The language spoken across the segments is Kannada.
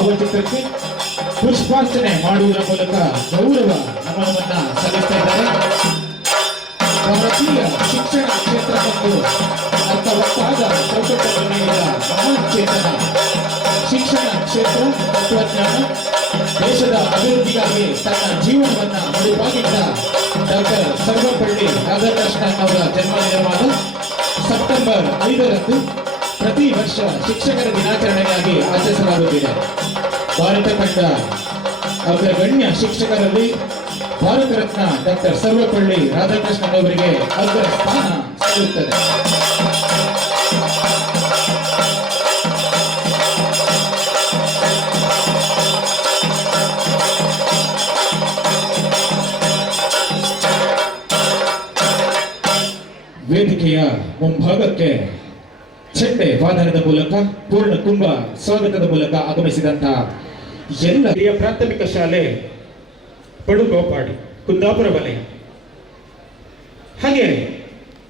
ಭಾವಚಿತ್ರಕ್ಕೆ ಪುಷ್ಪಾರ್ಚನೆ ಮಾಡುವುದರ ಮೂಲಕ ಗೌರವ ನಮನವನ್ನ ಸಲ್ಲಿಸ್ತಾ ಇದ್ದಾರೆ. ಭಾರತೀಯ ಶಿಕ್ಷಣ ಕ್ಷೇತ್ರ ಮತ್ತು ಅರ್ಥವತ್ತಾದ ಚೌಕಟ್ಟನ್ನು ನೀಡಿದ ಚೇತನ ಶಿಕ್ಷಣ ಕ್ಷೇತ್ರ ತತ್ವಜ್ಞಾನ ದೇಶದ ಅಭಿವೃದ್ಧಿಗಾಗಿ ತನ್ನ ಜೀವನವನ್ನ ಮರುವಾಗಿದ್ದ ಡಾಕ್ಟರ್ ಸರ್ವಪಳ್ಳಿ ರಾಧಾಕೃಷ್ಣನ್ ಅವರ ಜನ್ಮದಿನವಾದ ಸೆಪ್ಟೆಂಬರ್ ಐದರಂದು ಪ್ರತಿ ವರ್ಷ ಶಿಕ್ಷಕರ ದಿನಾಚರಣೆಯಾಗಿ ಆಚರಿಸಲಾಗುತ್ತಿದೆ. ಭಾರತ ಕಂಡ ಅಗ್ರಗಣ್ಯ ಶಿಕ್ಷಕರಲ್ಲಿ ಭಾರತ ರತ್ನ ಡಾಕ್ಟರ್ ಸರ್ವಪಳ್ಳಿ ರಾಧಾಕೃಷ್ಣನ್ ಅವರಿಗೆ ಅಗ್ರ ಸ್ಥಾನ ಸಿಗುತ್ತದೆ ವೇದಿಕೆಯ ಮುಂಭಾಗಕ್ಕೆ ಚೆಂಡೆ ವಾದನದ ಮೂಲಕ ಪೂರ್ಣ ಕುಂಭ ಸ್ವಾಗತದ ಮೂಲಕ ಆಗಮಿಸಿದಂತಹ ಎಲ್ಲ ಹಿರಿಯ ಪ್ರಾಥಮಿಕ ಶಾಲೆ, ಪಡುಗೋಪಾಡಿ, ಕುಂದಾಪುರ ವಲಯ. ಹಾಗೆ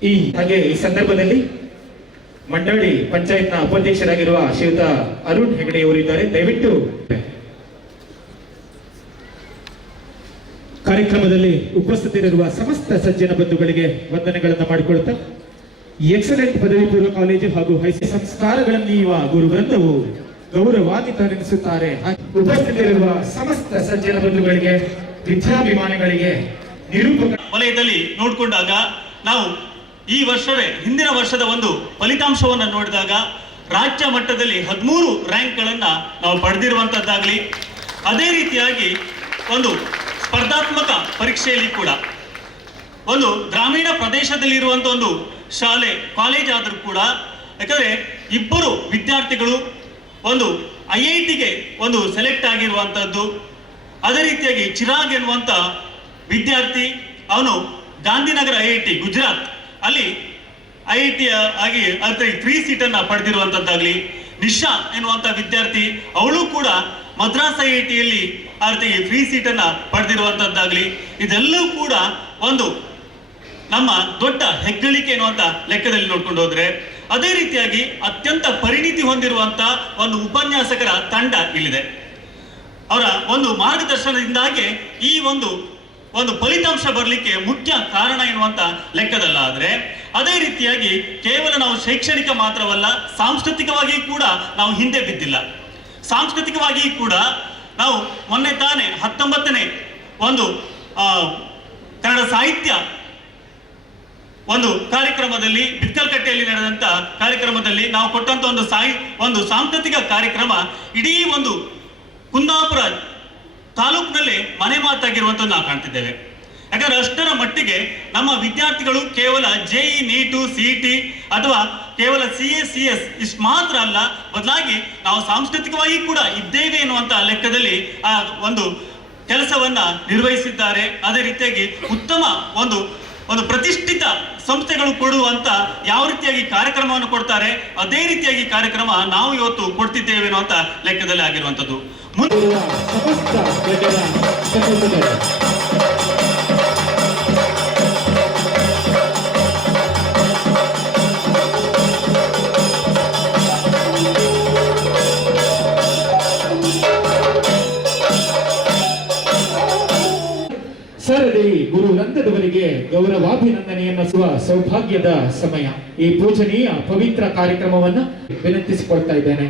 ಈ ಹಾಗೆ ಈ ಸಂದರ್ಭದಲ್ಲಿ ಮಂಡಳಿ ಪಂಚಾಯತ್ನ ಉಪಾಧ್ಯಕ್ಷರಾಗಿರುವ ಶ್ರೀಯುತ ಅರುಣ್ ಹೆಗಡೆ ಅವರಿದ್ದಾರೆ. ದಯವಿಟ್ಟು ಕಾರ್ಯಕ್ರಮದಲ್ಲಿ ಉಪಸ್ಥಿತರಿರುವ ಸಮಸ್ತ ಸಜ್ಜನ ಬಂಧುಗಳಿಗೆ ವಂದನೆಗಳನ್ನು ಮಾಡಿಕೊಳ್ತಾ, ಎಕ್ಸಲೆಂಟ್ ಪದವಿ ಪೂರ್ವ ಕಾಲೇಜು ಹಾಗೂ ಹೈಸ್ಕೂಲ್ ಸಂಸ್ಕಾರಗಳನ್ನು ನೀಡುವ ಗುರುವೃಂದವು ಗೌರವಾನ್ವಿತರೆನಿಸುತ್ತಾರೆ ಉಪಸ್ಥಿತರಿರುವ ಸಮಸ್ತ ಸಜ್ಜನ ಬಂಧುಗಳಿಗೆ, ವಿದ್ಯಾಭಿಮಾನಿಗಳಿಗೆ ನಿರೂಪಕ ವಲಯದಲ್ಲಿ ನೋಡಿಕೊಂಡಾಗ ನಾವು ಈ ವರ್ಷವೇ, ಹಿಂದಿನ ವರ್ಷದ ಒಂದು ಫಲಿತಾಂಶವನ್ನು ನೋಡಿದಾಗ ರಾಜ್ಯ ಮಟ್ಟದಲ್ಲಿ ಹದಿಮೂರು ರ್ಯಾಂಕ್ಗಳನ್ನು ನಾವು ಪಡೆದಿರುವಂಥದ್ದಾಗಲಿ ಅದೇ ರೀತಿಯಾಗಿ ಒಂದು ಸ್ಪರ್ಧಾತ್ಮಕ ಪರೀಕ್ಷೆಯಲ್ಲಿ ಕೂಡ ಒಂದು ಗ್ರಾಮೀಣ ಪ್ರದೇಶದಲ್ಲಿರುವಂಥ ಒಂದು ಶಾಲೆ ಕಾಲೇಜ್ ಆದರೂ ಕೂಡ, ಯಾಕಂದ್ರೆ ಇಬ್ಬರು ವಿದ್ಯಾರ್ಥಿಗಳು ಒಂದು ಐ ಐ ಟಿಗೆ ಒಂದು ಸೆಲೆಕ್ಟ್ ಆಗಿರುವಂಥದ್ದು ಅದೇ ರೀತಿಯಾಗಿ ಚಿರಾಗ್ ಎನ್ನುವಂತ ವಿದ್ಯಾರ್ಥಿ, ಅವನು Gandhinagar I I T Gujarat ಅಲ್ಲಿ ಐ ಐ ಟಿ ಆಗಿ ಅದ್ರ ಫ್ರೀ ಸೀಟನ್ನು ಪಡೆದಿರುವಂಥದ್ದಾಗಲಿ ನಿಶಾ ಎನ್ನುವಂತ ವಿದ್ಯಾರ್ಥಿ, ಅವಳು ಕೂಡ ಮದ್ರಾಸ್ ಐ ಐ ಟಿಯಲ್ಲಿ ಆ ರೀತಿ ಫ್ರೀ ಸೀಟನ್ನ ಪಡೆದಿರುವಂತದ್ದಾಗ್ಲಿ. ಇದೆಲ್ಲವೂ ಕೂಡ ಒಂದು ನಮ್ಮ ದೊಡ್ಡ ಹೆಗ್ಗಳಿಕೆ ಎನ್ನುವಂತ ಲೆಕ್ಕದಲ್ಲಿ ನೋಡ್ಕೊಂಡು ಹೋದ್ರೆ. ಅದೇ ರೀತಿಯಾಗಿ ಅತ್ಯಂತ ಪರಿಣಿತಿ ಹೊಂದಿರುವಂತ ಒಂದು ಉಪನ್ಯಾಸಕರ ತಂಡ ಇಲ್ಲಿದೆ. ಅವರ ಒಂದು ಮಾರ್ಗದರ್ಶನದಿಂದಾಗಿ ಈ ಒಂದು ಒಂದು ಫಲಿತಾಂಶ ಬರಲಿಕ್ಕೆ ಮುಖ್ಯ ಕಾರಣ ಎನ್ನುವಂತ ಲೆಕ್ಕದಲ್ಲಾದ್ರೆ, ಅದೇ ರೀತಿಯಾಗಿ ಕೇವಲ ನಾವು ಶೈಕ್ಷಣಿಕ ಮಾತ್ರವಲ್ಲ, ಸಾಂಸ್ಕೃತಿಕವಾಗಿ ಕೂಡ ನಾವು ಹಿಂದೆ ಬಿದ್ದಿಲ್ಲ. ಸಾಂಸ್ಕೃತಿಕವಾಗಿ ಕೂಡ ನಾವು ಮೊನ್ನೆ ತಾನೇ ಹತ್ತೊಂಬತ್ತನೇ ಒಂದು ಕನ್ನಡ ಸಾಹಿತ್ಯ ಒಂದು ಕಾರ್ಯಕ್ರಮದಲ್ಲಿ ಬಿಕ್ಕಲ್ಕಟ್ಟೆಯಲ್ಲಿ ನಡೆದಂತ ಕಾರ್ಯಕ್ರಮದಲ್ಲಿ ನಾವು ಕೊಟ್ಟಂತ ಒಂದು ಸಾಹಿ, ಒಂದು ಸಾಂಸ್ಕೃತಿಕ ಕಾರ್ಯಕ್ರಮ ಇಡೀ ಒಂದು ಕುಂದಾಪುರ ತಾಲೂಕಿನಲ್ಲಿ ಮನೆ ಮಾತಾಗಿರುವಂತ ನಾವು ಕಾಣ್ತಿದ್ದೇವೆ. ಯಾಕಂದ್ರೆ ಅಷ್ಟರ ಮಟ್ಟಿಗೆ ನಮ್ಮ ವಿದ್ಯಾರ್ಥಿಗಳು ಕೇವಲ ಜೆಇ ನೀಟು ಸಿ ಟಿ ಅಥವಾ ಕೇವಲ ಸಿ ಎಸ್ ಸಿ ಎಸ್ ಇಷ್ಟು ಮಾತ್ರ ಅಲ್ಲ, ಬದಲಾಗಿ ನಾವು ಸಾಂಸ್ಕೃತಿಕವಾಗಿ ಕೂಡ ಇದ್ದೇವೆ ಎನ್ನುವಂಥ ಲೆಕ್ಕದಲ್ಲಿ ಆ ಒಂದು ಕೆಲಸವನ್ನ ನಿರ್ವಹಿಸಿದ್ದಾರೆ. ಅದೇ ರೀತಿಯಾಗಿ ಉತ್ತಮ ಒಂದು ಒಂದು ಪ್ರತಿಷ್ಠಿತ ಸಂಸ್ಥೆಗಳು ಕೊಡುವಂತ ಯಾವ ರೀತಿಯಾಗಿ ಕಾರ್ಯಕ್ರಮವನ್ನು ಕೊಡ್ತಾರೆ, ಅದೇ ರೀತಿಯಾಗಿ ಕಾರ್ಯಕ್ರಮ ನಾವು ಇವತ್ತು ಕೊಡ್ತಿದ್ದೇವೆ ಅಂತ ಲೆಕ್ಕದಲ್ಲಿ ಆಗಿರುವಂತದ್ದು ವೃಂದದವರಿಗೆ ಗೌರವಾಭಿನಂದನೆಯನ್ನು ಸೌಭಾಗ್ಯದ ಸಮಯ. ಈ ಪೂಜನೀಯ ಪವಿತ್ರ ಕಾರ್ಯಕ್ರಮವನ್ನು ವಿನಂತಿಸಿಕೊಳ್ತಾ ಇದ್ದೇನೆ.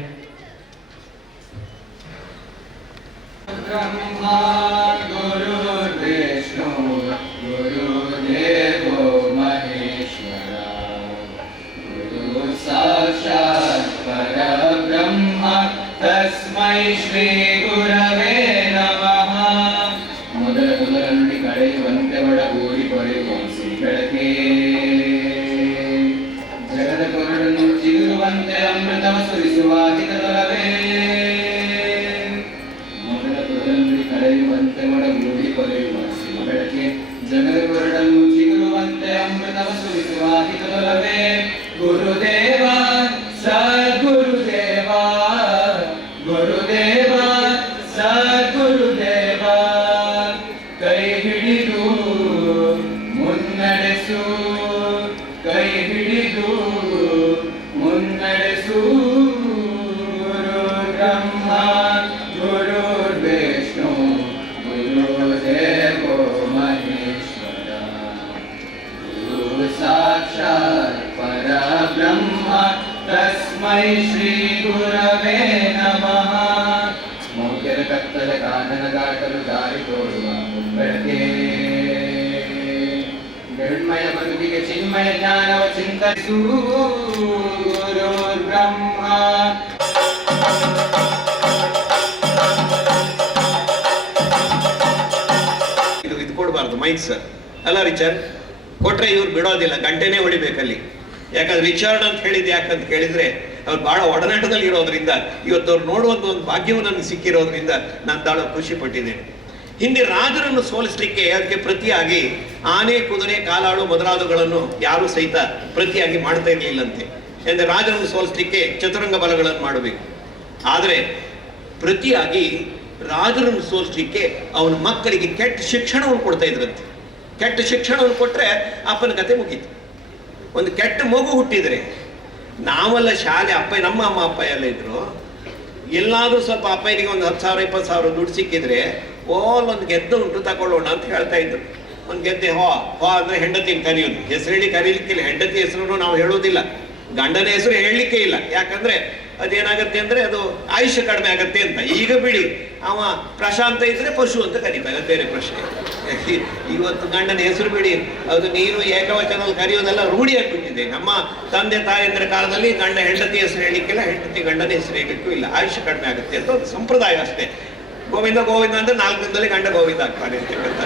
ತಸ್ಮೈ ಶ್ರೀ ಗುರವೇ ನಮಃ ಮೌರ್ಯರ ಕತ್ತಲ ಕಾನನ ದಾಟಲು ದಾರಿ ತೋರುವ ಬೆಳಕೆ ನಿರ್ಮಯ ಬದುಕಿಗೆ ಚಿನ್ಮಯ ಜ್ಞಾನವ ಚಿಂತಿಸು ಬ್ರಹ್ಮ ಇದು ಇದು ಕೊಡಬಾರ್ದು ಮೈಕ್ ಸರ್ ಅಲ್ಲ ರಿಚರ್ ಕೊಟ್ರೆ ಇವ್ರು ಬಿಡೋದಿಲ್ಲ ಗಂಟೆನೇ ಹೊಡಿಬೇಕಲ್ಲಿ. ಯಾಕಂದ್ರೆ ರಿಚರ್ಡ್ ಅಂತ ಹೇಳಿದ್ ಯಾಕಂತ ಕೇಳಿದ್ರೆ, ಅವ್ರು ಬಹಳ ಒಡನಾಟದಲ್ಲಿ ಇರೋದ್ರಿಂದ, ಇವತ್ತು ಅವ್ರು ನೋಡುವಂತ ಒಂದು ಭಾಗ್ಯವು ನನಗೆ ಸಿಕ್ಕಿರೋದ್ರಿಂದ ನಾನು ಬಹಳ ಖುಷಿ ಪಟ್ಟಿದ್ದೇನೆ. ಹಿಂದೆ ರಾಜರನ್ನು ಸೋಲಿಸಲಿಕ್ಕೆ ಅದಕ್ಕೆ ಪ್ರತಿಯಾಗಿ ಆನೆ, ಕುದುರೆ, ಕಾಲಾಳು ಮೊದಲಾದವುಗಳನ್ನು ಯಾರು ಸಹಿತ ಪ್ರತಿಯಾಗಿ ಮಾಡ್ತಾ ಇರಲಿಲ್ಲಂತೆ. ಎಂದ್ರೆ ರಾಜರನ್ನು ಸೋಲಿಸಲಿಕ್ಕೆ ಚತುರಂಗ ಬಲಗಳನ್ನು ಮಾಡಬೇಕು. ಆದರೆ ಪ್ರತಿಯಾಗಿ ರಾಜರನ್ನು ಸೋಲಿಸಲಿಕ್ಕೆ ಅವನ ಮಕ್ಕಳಿಗೆ ಕೆಟ್ಟ ಶಿಕ್ಷಣವನ್ನು ಕೊಡ್ತಾ ಇದ್ರಂತೆ. ಕೆಟ್ಟ ಶಿಕ್ಷಣವನ್ನು ಕೊಟ್ಟರೆ ಅಪ್ಪನ ಕತೆ ಮುಗೀತು. ಒಂದು ಕೆಟ್ಟ ಮಗು ಹುಟ್ಟಿದ್ರೆ, ನಾವೆಲ್ಲ ಶಾಲೆ ಅಪ್ಪ, ನಮ್ಮ ಅಮ್ಮ, ಅಪ್ಪ ಎಲ್ಲ ಇದ್ರು, ಎಲ್ಲಾದ್ರೂ ಸ್ವಲ್ಪ ಅಪ್ಪನಿಗೆ ಒಂದು ಹತ್ತು ಸಾವಿರ, ಇಪ್ಪತ್ತು ಸಾವಿರ ದುಡ್ಡು ಸಿಕ್ಕಿದ್ರೆ, ಓಲ್ ಒಂದು ಗೆದ್ದು ಉಂಟು, ತಗೊಳ್ಳೋಣ ಅಂತ ಹೇಳ್ತಾ ಇದ್ರು. ಒಂದು ಗೆದ್ದೆ, ಹೋ ಹೋ ಅಂದ್ರೆ ಹೆಂಡತಿ ಕರೆಯೋದು. ಹೆಸರು ಹೇಳಿ ಕರೀಲಿಕ್ಕಿಲ್ಲ, ಹೆಂಡತಿ ಹೆಸರು ನಾವು ಹೇಳೋದಿಲ್ಲ ಗಂಡನ ಹೆಸರು ಹೇಳಲಿಕ್ಕೆ ಇಲ್ಲ. ಯಾಕಂದ್ರೆ ಅದೇನಾಗತ್ತೆ ಅಂದ್ರೆ ಅದು ಆಯುಷ್ಯ ಕಡಿಮೆ ಆಗತ್ತೆ ಅಂತ. ಈಗ ಬಿಡಿ, ಅವ ಪ್ರಶಾಂತ ಇದ್ರೆ ಪಶು ಅಂತ ಕರೀತಾರೆ, ಬೇರೆ ಪ್ರಶ್ನೆ ಇವತ್ತು ಗಂಡನ ಹೆಸರು ಬಿಡಿ. ಅದು ನೀನು ಏಕವಚನದಲ್ಲಿ ಕರೆಯೋದೆಲ್ಲ ರೂಢಿ ಆಗ್ಬಿಟ್ಟಿದೆ. ನಮ್ಮ ತಂದೆ ತಾಯಂದ್ರ ಕಾಲದಲ್ಲಿ ಗಂಡ ಹೆಂಡತಿ ಹೆಸರು ಹೇಳಲಿಕ್ಕಿಲ್ಲ, ಹೆಂಡತಿ ಗಂಡನ ಹೆಸರು ಹೇಳಲಿಕ್ಕೂ ಇಲ್ಲ. ಆಯುಷ್ಯ ಕಡಿಮೆ ಆಗುತ್ತೆ ಅಂತ ಒಂದು ಸಂಪ್ರದಾಯ ಅಷ್ಟೇ. ಗೋವಿಂದ ಗೋವಿಂದ ಅಂದ್ರೆ ನಾಲ್ಕು ದಿನದಲ್ಲಿ ಗಂಡ ಗೋವಿಂದ ಆಗ್ತಾನೆ ಅಂತಕ್ಕಂಥ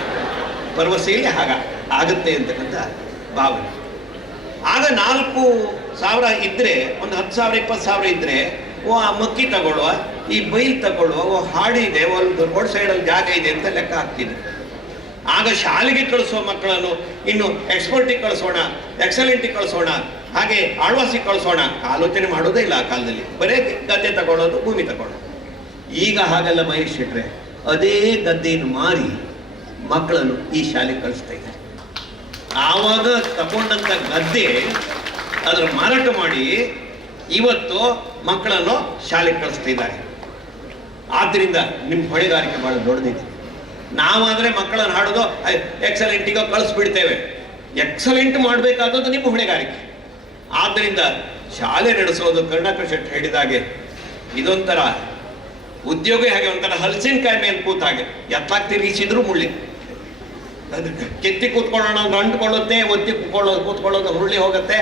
ಭರವಸೆಯಲ್ಲಿ ಹಾಗ ಆಗುತ್ತೆ ಅಂತಕ್ಕಂಥ ಭಾವನೆ. ಆಗ ನಾಲ್ಕು ಸಾವಿರ ಇದ್ರೆ, ಒಂದು ಹತ್ತು ಸಾವಿರ, ಇಪ್ಪತ್ತು ಸಾವಿರ ಇದ್ರೆ, ಓ, ಆ ಮಕ್ಕಿ ತಗೊಳ್ಳುವ, ಈ ಬೈಲ್ ತಗೊಳ್ಳುವ, ಓ ಹಾಡಿದೆ ಒಂದು ರೋಡ್ ಸೈಡಲ್ಲಿ ಜಾಗ ಇದೆ ಅಂತ ಲೆಕ್ಕ ಹಾಕ್ತಿದ್ರು. ಆಗ ಶಾಲೆಗೆ ಕಳಿಸುವ ಮಕ್ಕಳನ್ನು ಇನ್ನು ಎಕ್ಸ್ಪರ್ಟಿಗೆ ಕಳಿಸೋಣ ಎಕ್ಸಲೆಂಟಿಗೆ ಕಳಿಸೋಣ, ಹಾಗೆ ಆಳ್ವಾಸಿಗೆ ಕಳಿಸೋಣ. ಆಲೋಚನೆ ಮಾಡೋದೇ ಇಲ್ಲ ಆ ಕಾಲದಲ್ಲಿ. ಬರೇ ಗದ್ದೆ ತಗೊಳ್ಳೋದು, ಭೂಮಿ ತಗೊಳ್ಳೋದು. ಈಗ ಹಾಗೆಲ್ಲ ಮಹೇಶ್ ಶೆಟ್ರೆ, ಅದೇ ಗದ್ದೆಯನ್ನು ಮಾರಿ ಮಕ್ಕಳನ್ನು ಈ ಶಾಲೆಗೆ ಕಳಿಸ್ತಾ ಇದ್ದಾರೆ. ಆವಾಗ ತಗೊಂಡಂಥ ಗದ್ದೆ ಅದರ ಮಾರಾಟ ಮಾಡಿ ಇವತ್ತು ಮಕ್ಕಳನ್ನು ಶಾಲೆಗೆ ಕಳಿಸ್ತಾ ಇದ್ದಾರೆ. ಆದ್ದರಿಂದ ನಿಮ್ಮ ಹೊಣೆಗಾರಿಕೆ ಭಾಳ ದೊಡ್ಡದಿದೆ. ನಾವಾದ್ರೆ ಮಕ್ಕಳನ್ನು ಹಾಡೋದು ಎಕ್ಸಲೆಂಟಿಗೋ ಕಳಿಸ್ಬಿಡ್ತೇವೆ. ಎಕ್ಸಲೆಂಟ್ ಮಾಡಬೇಕಾದದ್ದು ನಿಮ್ಮ ಹೊಣೆಗಾರಿಕೆ. ಆದ್ದರಿಂದ ಶಾಲೆ ನಡೆಸೋದು ಕರ್ನಾಟಕ ಶೆಟ್ಟಿ ಹೇಳಿದಾಗೆ ಇದೊಂಥರ ಉದ್ಯೋಗ ಹಾಗೆ ಒಂಥರ ಹಲಸಿನಕಾಯಿ ಮೇಲೆ ಕೂತ ಹಾಗೆ. ಎತ್ತಾಗಿ ತಿರುಗಿಸಿದ್ರು ಮುಳ್ಳಿ. ಅದು ಕೆತ್ತಿ ಕೂತ್ಕೊಳ್ಳೋಣ ಅಂಟ್ಕೊಳ್ಳುತ್ತೆ ಒತ್ತಿ ಕೂತ್ಕೊಳ್ಳೋದು ಕೂತ್ಕೊಳ್ಳೋದು ಹುರುಳಿ ಹೋಗುತ್ತೆ.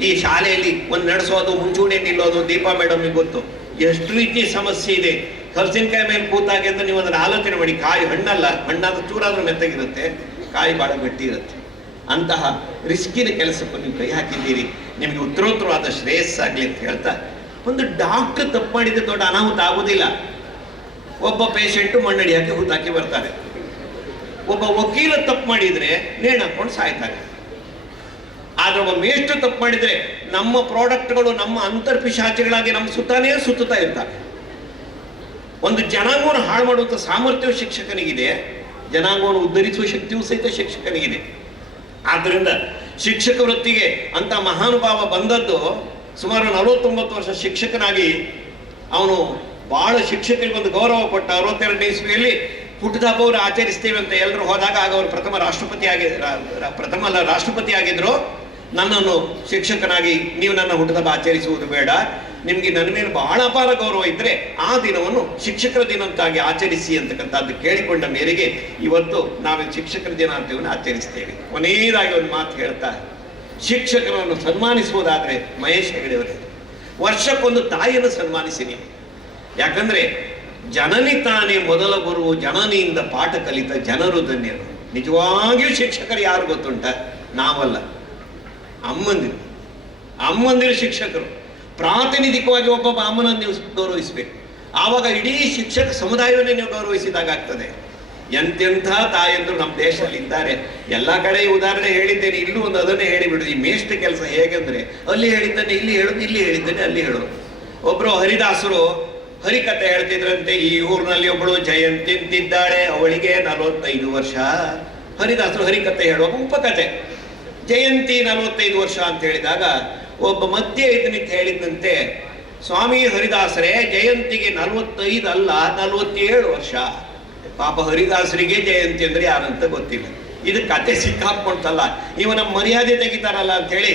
ಈ ಶಾಲೆಯಲ್ಲಿ ಒಂದು ನಡೆಸೋದು ಮುಂಚೂಣಿ ನಿಲ್ಲೋದು, ದೀಪಾ ಮೇಡಮ್ಗೆ ಗೊತ್ತು. ಎಷ್ಟು ರೀತಿ ಸಮಸ್ಯೆ ಇದೆ. ಹಲಸಿನಕಾಯಿ ಮೇಲೆ ಕೂತಾಗೆ ಅಂತ ನೀವು ಅದನ್ನು ಆಲೋಚನೆ ಮಾಡಿ, ಕಾಯಿ ಹಣ್ಣಲ್ಲ ಹಣ್ಣಾದ ಚೂರಾದ್ರೂ ಮೆತ್ತಗಿರುತ್ತೆ, ಕಾಯಿ ಬಹಳ ಗಟ್ಟಿ ಇರುತ್ತೆ ಅಂತಹ ರಿಸ್ಕಿನ ಕೆಲಸಕ್ಕೂ ನೀವು ಕೈ ಹಾಕಿದ್ದೀರಿ. ನಿಮಗೆ ಉತ್ತರೋತ್ತರವಾದ ಶ್ರೇಯಸ್ಸಾಗಲಿ ಅಂತ ಹೇಳ್ತಾ, ಒಂದು ಡಾಕ್ಟರ್ ತಪ್ಪು ಮಾಡಿದ್ರೆ ದೊಡ್ಡ ಅನಾಹುತ ಆಗುವುದಿಲ್ಲ. ಒಬ್ಬ ಪೇಷಂಟು ಮಣ್ಣಡಿ ಹಾಕಿ ಹೂತಾಕಿ ಬರ್ತಾರೆ. ಒಬ್ಬ ವಕೀಲ ತಪ್ಪು ಮಾಡಿದ್ರೆ ನೇಣು ಹಾಕೊಂಡು ಸಾಯ್ತಾರೆ. ಆದರೆ ಒಬ್ಬ ಮೇಷ್ಟು ತಪ್ಪು ಮಾಡಿದ್ರೆ ನಮ್ಮ ಪ್ರಾಡಕ್ಟ್ಗಳು ನಮ್ಮ ಅಂತರ್ಪಿಶಾಚಿಗಳಾಗಿ ನಮ್ಮ ಸುತ್ತಾನೇ ಸುತ್ತುತ್ತಾ ಇರ್ತಾರೆ. ಒಂದು ಜನಾಂಗವನ್ನು ಹಾಳು ಮಾಡುವಂಥ ಸಾಮರ್ಥ್ಯವು ಶಿಕ್ಷಕನಿಗಿದೆ, ಜನಾಂಗವನ್ನು ಉದ್ಧರಿಸುವ ಶಕ್ತಿಯೂ ಸಹಿತ ಶಿಕ್ಷಕನಿಗಿದೆ. ಆದ್ದರಿಂದ ಶಿಕ್ಷಕ ವೃತ್ತಿಗೆ ಅಂತ ಮಹಾನುಭಾವ ಬಂದದ್ದು ಸುಮಾರು ನಲವತ್ತೊಂಬತ್ತು ವರ್ಷ ಶಿಕ್ಷಕನಾಗಿ ಅವನು ಬಹಳ ಶಿಕ್ಷಕರಿಗೆ ಒಂದು ಗೌರವ ಕೊಟ್ಟ ಅರವತ್ತೆರಡನೇ ಇಸ್ವಿಯಲ್ಲಿ ಹುಟ್ಟುಹಬ್ಬವರು ಆಚರಿಸ್ತೇವೆ ಅಂತ ಎಲ್ಲರೂ ಹೋದಾಗ ಆಗ ಅವರು ಪ್ರಥಮ ರಾಷ್ಟ್ರಪತಿ ಆಗಿ ಪ್ರಥಮ ರಾಷ್ಟ್ರಪತಿ ಆಗಿದ್ರು. ನನ್ನನ್ನು ಶಿಕ್ಷಕನಾಗಿ ನೀವು ನನ್ನ ಹುಟ್ಟದ ಆಚರಿಸುವುದು ಬೇಡ. ನಿಮಗೆ ನನ್ನ ಮೇಲೆ ಬಹಳ ಅಪಾರ ಗೌರವ ಇದ್ರೆ ಆ ದಿನವನ್ನು ಶಿಕ್ಷಕರ ದಿನಕ್ಕಾಗಿ ಆಚರಿಸಿ ಅಂತಕ್ಕಂಥದ್ದು ಕೇಳಿಕೊಂಡ ಮೇರೆಗೆ ಇವತ್ತು ನಾವು ಶಿಕ್ಷಕರ ದಿನಾಂತವನ್ನು ಆಚರಿಸ್ತೇವೆ. ಕೊನೆಯದಾಗಿ ಒಂದು ಮಾತು ಹೇಳ್ತಾ, ಶಿಕ್ಷಕರನ್ನು ಸನ್ಮಾನಿಸುವುದಾದ್ರೆ ಮಹೇಶ್ ಹೆಗಡೆಯವರೇ ವರ್ಷಕ್ಕೊಂದು ತಾಯಿಯನ್ನು ಸನ್ಮಾನಿಸಿ ನೀವು. ಯಾಕಂದ್ರೆ ಜನನಿ ತಾನೇ ಮೊದಲ ಗುರು ಜನನಿಯಿಂದ ಪಾಠ ಕಲಿತ ಜನರು ಧನ್ಯರು. ನಿಜವಾಗಿಯೂ ಶಿಕ್ಷಕರು ಯಾರು ಗೊತ್ತುಂಟ? ನಾವಲ್ಲ. ಅಮ್ಮಂದಿರು. ಅಮ್ಮಂದಿರು ಶಿಕ್ಷಕರು. ಪ್ರಾತಿನಿಧಿಕವಾಗಿ ಒಬ್ಬ ಅಮ್ಮನನ್ನು ನೀವು ಗೌರವಿಸಬೇಕು. ಆವಾಗ ಇಡೀ ಶಿಕ್ಷಕ ಸಮುದಾಯವನ್ನೇ ನೀವು ಗೌರವಿಸಿದಾಗ ಆಗ್ತದೆ. ಎಂತೆಂಥ ತಾಯಂದ್ರು ನಮ್ಮ ದೇಶದಲ್ಲಿ ಇದ್ದಾರೆ. ಎಲ್ಲ ಕಡೆ ಉದಾಹರಣೆ ಹೇಳಿದ್ದೇನೆ. ಇಲ್ಲೂ ಒಂದು ಅದನ್ನೇ ಹೇಳಿಬಿಡುದು. ಈ ಮೇಷ್ಟ್ರ ಕೆಲಸ ಹೇಗೆಂದ್ರೆ ಅಲ್ಲಿ ಹೇಳಿದ್ದಾನೆ, ಇಲ್ಲಿ ಹೇಳೋದು, ಇಲ್ಲಿ ಹೇಳಿದ್ದಾನೆ, ಅಲ್ಲಿ ಹೇಳೋದು. ಒಬ್ರು ಹರಿದಾಸರು ಹರಿಕತೆ ಹೇಳ್ತಿದ್ರಂತೆ, ಈ ಊರಿನಲ್ಲಿ ಒಬ್ಬಳು ಜಯಂತಿ ಅಂತಿದ್ದಾಳೆ ಅವಳಿಗೆ ನಲವತ್ತೈದು ವರ್ಷ. ಹರಿದಾಸರು ಹರಿಕತೆ ಹೇಳುವ ಉಪಕತೆ ಜಯಂತಿ ನಲವತ್ತೈದು ವರ್ಷ ಅಂತ ಹೇಳಿದಾಗ ಒಬ್ಬ ಮಧ್ಯ ಇದನ್ನಿತ್ತು ಹೇಳಿದಂತೆ ಸ್ವಾಮಿ ಹರಿದಾಸರೇ, ಜಯಂತಿಗೆ ನಲವತ್ತೈದು ಅಲ್ಲ, ನಲವತ್ತೇಳು ವರ್ಷ. ಪಾಪ ಹರಿದಾಸರಿಗೆ ಜಯಂತಿ ಅಂದ್ರೆ ಯಾರಂತ ಗೊತ್ತಿಲ್ಲ. ಇದು ಕತೆ ಸಿಕ್ಕಾಕೊಂತಲ್ಲ ಇವನ ಮರ್ಯಾದೆ ತೆಗಿತಾರಲ್ಲ ಅಂತ ಹೇಳಿ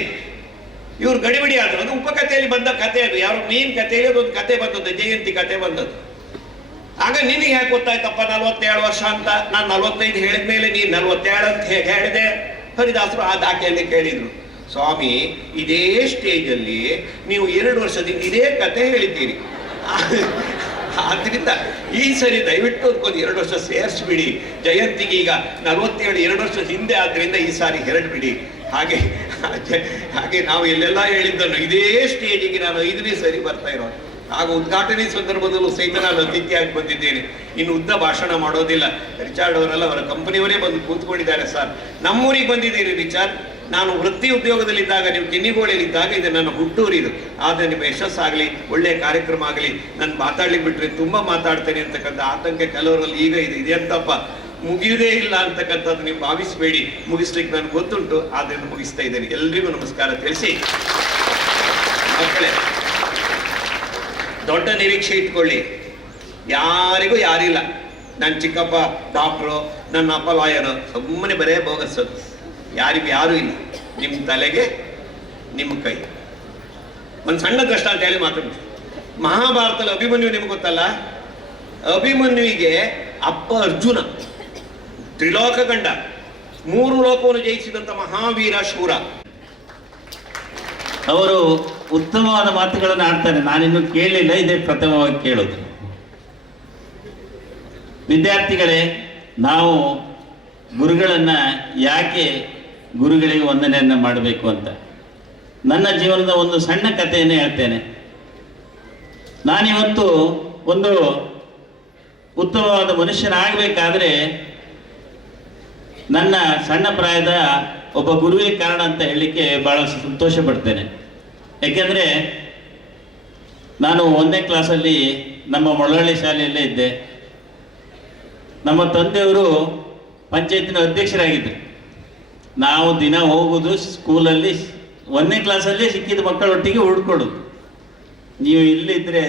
ಇವ್ರು ಗಡಿಬಿಡಿ ಆದ್ರು. ಅದು ಉಪಕಥೆಯಲ್ಲಿ ಬಂದ ಕಥೆ ಅದು. ಯಾರು ಮೇನ್ ಕಥೆಯಲ್ಲಿ ಅದೊಂದು ಕತೆ ಬಂದದ್ದು, ಜಯಂತಿ ಕತೆ ಬಂದದ್ದು. ಆಗ ನಿನಗೆ ಯಾಕೆ ಗೊತ್ತಾಯ್ತಪ್ಪ ನಲ್ವತ್ತೇಳು ವರ್ಷ ಅಂತ? ನಾನು ನಲ್ವತ್ತೈದು ಹೇಳಿದ ಮೇಲೆ ನೀನು ನಲ್ವತ್ತೇಳು ಅಂತ ಹೇಗೆ ಹೇಳಿದೆ? ಹರಿದಾಸರು ಆ ದಾಖಲೆಯಲ್ಲಿ ಕೇಳಿದ್ರು. ಸ್ವಾಮಿ, ಇದೇ ಸ್ಟೇಜಲ್ಲಿ ನೀವು ಎರಡು ವರ್ಷದಿಂದ ಇದೇ ಕತೆ ಹೇಳಿದ್ದೀರಿ. ಆದ್ರಿಂದ ಈ ಸರಿ ದಯವಿಟ್ಟು ಅದಕ್ಕೊಂದು ಎರಡು ವರ್ಷ ಸೇರಿಸ್ಬಿಡಿ. ಜಯಂತಿಗೆ ಈಗ ನಲವತ್ತೇಳು, ಎರಡು ವರ್ಷ ಹಿಂದೆ ಆದ್ರಿಂದ ಈ ಸಾರಿ ಬಿಡಿ ಹಾಗೆ ಹಾಗೆ ನಾವು ಎಲ್ಲೆಲ್ಲ ಹೇಳಿದ್ದನ್ನು ಇದೇ ಸ್ಟೇಜಿಗೆ ನಾನು ಐದನೇ ಸರಿ ಬರ್ತಾ ಇರೋದು. ಆಗ ಉದ್ಘಾಟನೆ ಸಂದರ್ಭದಲ್ಲೂ ಸಹಿತ ನಾನು ಅತಿಥಿಯಾಗಿ ಬಂದಿದ್ದೇನೆ. ಇನ್ನು ಉದ್ದ ಭಾಷಣ ಮಾಡೋದಿಲ್ಲ. ರಿಚಾರ್ಡ್ ಅವರೆಲ್ಲ ಅವರ ಕಂಪನಿಯವರೇ ಬಂದು ಕೂತ್ಕೊಂಡಿದ್ದಾರೆ ಸರ್. ನಮ್ಮೂರಿಗೆ ಬಂದಿದ್ದೀರಿ ರಿಚಾರ್ಡ್. ನಾನು ವೃತ್ತಿ ಉದ್ಯೋಗದಲ್ಲಿದ್ದಾಗ, ನೀವು ಕಿನ್ನಿಗೋಳಿಯಲ್ಲಿದ್ದಾಗ ಇದು ನನ್ನ ಹುಟ್ಟೂರು ಇದು ಆದರೆ ನಿಮ್ಮ ಯಶಸ್ಸಾಗಲಿ ಒಳ್ಳೆಯ ಕಾರ್ಯಕ್ರಮ ಆಗಲಿ, ನಾನು ಮಾತಾಡ್ಲಿಕ್ಕೆ ಬಿಟ್ರೆ ತುಂಬ ಮಾತಾಡ್ತೇನೆ ಅಂತಕ್ಕಂಥ ಆತಂಕ ಕೆಲವರಲ್ಲಿ ಈಗ ಇದೆ ಇದೆಂತಪ್ಪ ಮುಗಿಯುವುದೇ ಇಲ್ಲ ಅಂತಕ್ಕಂಥದ್ದು ನೀವು ಭಾವಿಸಬೇಡಿ. ಮುಗಿಸ್ಲಿಕ್ಕೆ ನನಗೆ ಗೊತ್ತುಂಟು ಆದ್ದರಿಂದ ಮುಗಿಸ್ತಾ ಇದ್ದೇನೆ. ಎಲ್ರಿಗೂ ನಮಸ್ಕಾರ ತಿಳಿಸಿ. ಮಕ್ಕಳೇ ದೊಡ್ಡ ನಿರೀಕ್ಷೆ ಇಟ್ಕೊಳ್ಳಿ. ಯಾರಿಗೂ ಯಾರಿಲ್ಲ. ನನ್ನ ಚಿಕ್ಕಪ್ಪ ಡಾಕ್ಟ್ರು ನನ್ನ ಅಪ್ಪ ಲಾಯರು ಸುಮ್ಮನೆ ಬರೇ ಬೋಗಸೋದು ಯಾರಿಗೂ ಯಾರೂ ಇಲ್ಲ. ನಿಮ್ಮ ತಲೆಗೆ ನಿಮ್ಮ ಕೈ. ಒಂದು ಸಣ್ಣ ದೃಷ್ಟ ಅಂತ ಹೇಳಿ ಮಾತಾಡ್ತೀನಿ. ಮಹಾಭಾರತದಲ್ಲಿ ಅಭಿಮನ್ಯು ನಿಮ್ಗೆ ಗೊತ್ತಲ್ಲ? ಅಭಿಮನ್ಯುವಿಗೆ ಅಪ್ಪ ಅರ್ಜುನ. ತ್ರಿಲೋಕ ಗಂಡ. ಮೂರು ಲೋಕವನ್ನು ಜಯಿಸಿದಂತ ಮಹಾವೀರ ಶೂರ. ಅವರು ಉತ್ತಮವಾದ ಮಾತುಗಳನ್ನು ಆಡ್ತಾರೆ. ನಾನಿನ್ನು ಕೇಳಲಿಲ್ಲ ಇದೇ ಪ್ರಥಮವಾಗಿ ಕೇಳೋದು. ವಿದ್ಯಾರ್ಥಿಗಳೇ, ನಾವು ಗುರುಗಳನ್ನ ಯಾಕೆ ಗುರುಗಳಿಗೆ ವಂದನೆಯನ್ನು ಮಾಡಬೇಕು ಅಂತ? ನನ್ನ ಜೀವನದ ಒಂದು ಸಣ್ಣ ಕಥೆಯನ್ನು ಹೇಳ್ತೇನೆ. ನಾನಿವತ್ತು ಒಂದು ಉತ್ತಮವಾದ ಮನುಷ್ಯನಾಗಬೇಕಾದ್ರೆ ನನ್ನ ಸಣ್ಣ ಪ್ರಾಯದ ಒಬ್ಬ ಗುರುವೇ ಕಾರಣ ಅಂತ ಹೇಳಲಿಕ್ಕೆ ಬಹಳ ಸಂತೋಷ ಪಡ್ತೇನೆ. ಯಾಕೆಂದ್ರೆ ನಾನು ಒಂದನೇ ಕ್ಲಾಸಲ್ಲಿ ನಮ್ಮ ಮೊಳಹಳ್ಳಿ ಶಾಲೆಯಲ್ಲೇ ಇದ್ದೆ. ನಮ್ಮ ತಂದೆಯವರು ಪಂಚಾಯತಿನ ಅಧ್ಯಕ್ಷರಾಗಿದ್ದರು. ನಾವು ದಿನ ಹೋಗೋದು ಸ್ಕೂಲಲ್ಲಿ ಒಂದನೇ ಕ್ಲಾಸಲ್ಲಿ ಸಿಕ್ಕಿದ ಮಕ್ಕಳೊಟ್ಟಿಗೆ ಹುಡ್ಕೊಡೋದು ನೀವು ಇಲ್ಲಿದ್ರೆ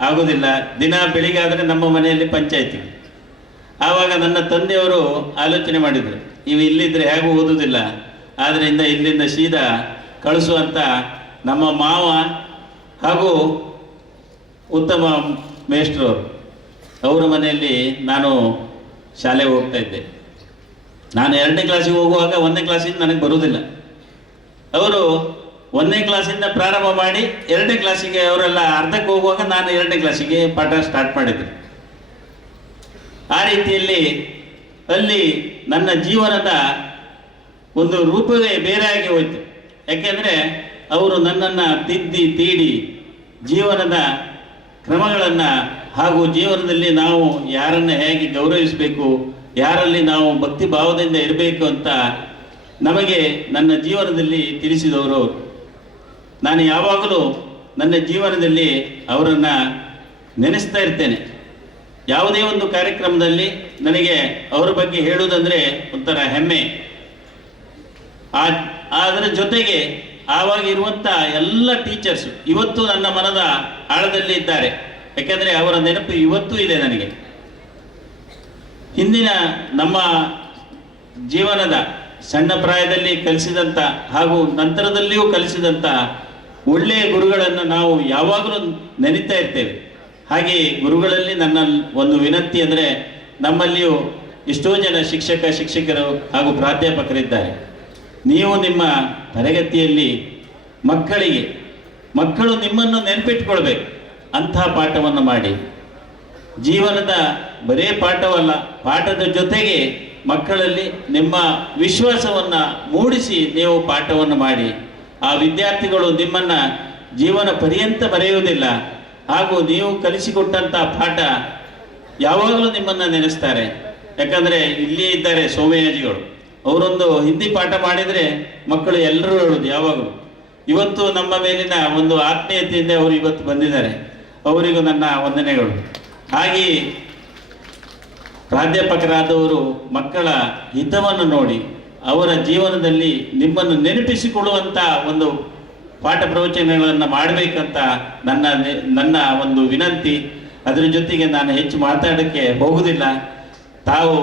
ಆಗೋದಿಲ್ಲ. ದಿನ ಬೆಳಿಗ್ಗೆ ಆದರೆ ನಮ್ಮ ಮನೆಯಲ್ಲಿ ಪಂಚಾಯತಿ. ಆವಾಗ ನನ್ನ ತಂದೆಯವರು ಆಲೋಚನೆ ಮಾಡಿದರು. ನೀವು ಇಲ್ಲಿದ್ರೆ ಹೇಗೂ ಓದೋದಿಲ್ಲ. ಆದ್ದರಿಂದ ಇಲ್ಲಿಂದ ಸೀದಾ ಕಳಿಸುವಂತ ನಮ್ಮ ಮಾವ ಹಾಗೂ ಉತ್ತಮ ಮೇಷ್ಟ್ರು ಅವರ ಮನೆಯಲ್ಲಿ ನಾನು ಶಾಲೆಗೆ ಹೋಗ್ತಾ ಇದ್ದೆ. ನಾನು ಎರಡನೇ ಕ್ಲಾಸಿಗೆ ಹೋಗುವಾಗ ಒಂದನೇ ಕ್ಲಾಸಿಂದ ನನಗೆ ಬರುವುದಿಲ್ಲ. ಅವರು ಒಂದನೇ ಕ್ಲಾಸಿಂದ ಪ್ರಾರಂಭ ಮಾಡಿ ಎರಡನೇ ಕ್ಲಾಸಿಗೆ ಅವರೆಲ್ಲ ಅರ್ಧಕ್ಕೆ ಹೋಗುವಾಗ ನಾನು ಎರಡನೇ ಕ್ಲಾಸಿಗೆ ಪಾಠ ಸ್ಟಾರ್ಟ್ ಮಾಡಿದ್ದೆ. ಆ ರೀತಿಯಲ್ಲಿ ಅಲ್ಲಿ ನನ್ನ ಜೀವನದ ಒಂದು ರೂಪವೇ ಬೇರೆಯಾಗಿ ಹೋಯಿತು. ಯಾಕೆಂದರೆ ಅವರು ನನ್ನನ್ನು ತಿದ್ದಿ, ತೀಡಿ ಜೀವನದ ಕ್ರಮಗಳನ್ನು ಹಾಗೂ ಜೀವನದಲ್ಲಿ ನಾವು ಯಾರನ್ನು ಹೇಗೆ ಗೌರವಿಸಬೇಕು, ಯಾರಲ್ಲಿ ನಾವು ಭಕ್ತಿ ಭಾವದಿಂದ ಇರಬೇಕು ಅಂತ ನಮಗೆ ನನ್ನ ಜೀವನದಲ್ಲಿ ತಿಳಿಸಿದವರು. ನಾನು ಯಾವಾಗಲೂ ನನ್ನ ಜೀವನದಲ್ಲಿ ಅವರನ್ನು ನೆನೆಸ್ತಾ ಇರ್ತೇನೆ. ಯಾವುದೇ ಒಂದು ಕಾರ್ಯಕ್ರಮದಲ್ಲಿ ನನಗೆ ಅವರ ಬಗ್ಗೆ ಹೇಳುವುದಂದರೆ ಒಂಥರ ಹೆಮ್ಮೆ. ಆ ಅದರ ಜೊತೆಗೆ ಆವಾಗ ಇರುವಂತ ಎಲ್ಲ ಟೀಚರ್ಸ್ ಇವತ್ತು ನನ್ನ ಮನದ ಆಳದಲ್ಲಿ ಇದ್ದಾರೆ. ಯಾಕೆಂದ್ರೆ ಅವರ ನೆನಪು ಇವತ್ತೂ ಇದೆ ನನಗೆ. ಹಿಂದಿನ ನಮ್ಮ ಜೀವನದ ಸಣ್ಣ ಪ್ರಾಯದಲ್ಲಿ ಕಲಿಸಿದಂಥ ಹಾಗೂ ನಂತರದಲ್ಲಿಯೂ ಕಲಿಸಿದಂಥ ಒಳ್ಳೆಯ ಗುರುಗಳನ್ನು ನಾವು ಯಾವಾಗಲೂ ನೆನೀತಾ ಇರ್ತೇವೆ. ಹಾಗೆ ಗುರುಗಳಲ್ಲಿ ನನ್ನ ಒಂದು ವಿನಂತಿ ಅಂದರೆ ನಮ್ಮಲ್ಲಿಯೂ ಎಷ್ಟೋ ಜನ ಶಿಕ್ಷಕ, ಶಿಕ್ಷಕರು ಹಾಗೂ ಪ್ರಾಧ್ಯಾಪಕರಿದ್ದಾರೆ. ನೀವು ನಿಮ್ಮ ತರಗತಿಯಲ್ಲಿ ಮಕ್ಕಳಿಗೆ, ಮಕ್ಕಳು ನಿಮ್ಮನ್ನು ನೆನಪಿಟ್ಕೊಳ್ಬೇಕು. ಅಂತಹ ಪಾಠವನ್ನು ಮಾಡಿ. ಜೀವನದ ಬರೇ ಪಾಠವಲ್ಲ, ಪಾಠದ ಜೊತೆಗೆ ಮಕ್ಕಳಲ್ಲಿ ನಿಮ್ಮ ವಿಶ್ವಾಸವನ್ನು ಮೂಡಿಸಿ ನೀವು ಪಾಠವನ್ನು ಮಾಡಿ. ಆ ವಿದ್ಯಾರ್ಥಿಗಳು ನಿಮ್ಮನ್ನು ಜೀವನ ಪರ್ಯಂತ ಬರೆಯುವುದಿಲ್ಲ. ಹಾಗೂ ನೀವು ಕಲಿಸಿಕೊಟ್ಟಂಥ ಪಾಠ ಯಾವಾಗಲೂ ನಿಮ್ಮನ್ನು ನೆನೆಸ್ತಾರೆ. ಯಾಕಂದರೆ ಇಲ್ಲಿಯೇ ಇದ್ದಾರೆ ಸೋಮಯಾಜಿಗಳು. ಅವರೊಂದು ಹಿಂದಿ ಪಾಠ ಮಾಡಿದ್ರೆ ಮಕ್ಕಳು ಎಲ್ಲರೂ ಹೇಳೋದು ಯಾವಾಗಲೂ. ಇವತ್ತು ನಮ್ಮ ಮೇಲಿನ ಒಂದು ಆತ್ಮೀಯತೆಯಿಂದ ಅವರು ಇವತ್ತು ಬಂದಿದ್ದಾರೆ. ಅವರಿಗೂ ನನ್ನ ವಂದನೆಗಳು. ಹಾಗೆಯೇ ಪ್ರಾಧ್ಯಾಪಕರಾದವರು ಮಕ್ಕಳ ಹಿತವನ್ನು ನೋಡಿ ಅವರ ಜೀವನದಲ್ಲಿ ನಿಮ್ಮನ್ನು ನೆನಪಿಸಿಕೊಳ್ಳುವಂತ ಒಂದು ಪಾಠ ಪ್ರವಚನಗಳನ್ನು ಮಾಡಬೇಕಂತ ನನ್ನ ನನ್ನ ಒಂದು ವಿನಂತಿ. ಅದರ ಜೊತೆಗೆ ನಾನು ಹೆಚ್ಚು ಮಾತಾಡೋಕ್ಕೆ ಹೋಗುವುದಿಲ್ಲ ತಾವು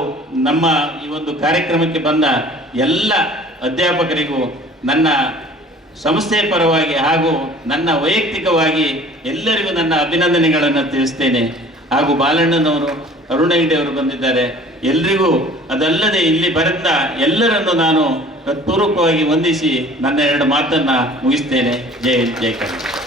ನಮ್ಮ ಈ ಒಂದು ಕಾರ್ಯಕ್ರಮಕ್ಕೆ ಬಂದ ಎಲ್ಲ ಅಧ್ಯಾಪಕರಿಗೂ, ನನ್ನ ಸಂಸ್ಥೆಯ ಪರವಾಗಿ ಹಾಗೂ ನನ್ನ ವೈಯಕ್ತಿಕವಾಗಿ ಎಲ್ಲರಿಗೂ ನನ್ನ ಅಭಿನಂದನೆಗಳನ್ನು ತಿಳಿಸ್ತೇನೆ. ಹಾಗೂ ಬಾಲಣ್ಣನವರು ಅರುಣ ಹೆಗ್ಡೆ ಅವರು ಬಂದಿದ್ದಾರೆ. ಎಲ್ರಿಗೂ ಅದಲ್ಲದೆ ಇಲ್ಲಿ ಬರೆದ ಎಲ್ಲರನ್ನು ನಾನು ಹೃತ್ಪೂರ್ವಕವಾಗಿ ವಂದಿಸಿ ನನ್ನ ಎರಡು ಮಾತನ್ನು ಮುಗಿಸ್ತೇನೆ. ಜೈ ಜೈ ಕರ್ನಾಟಕ.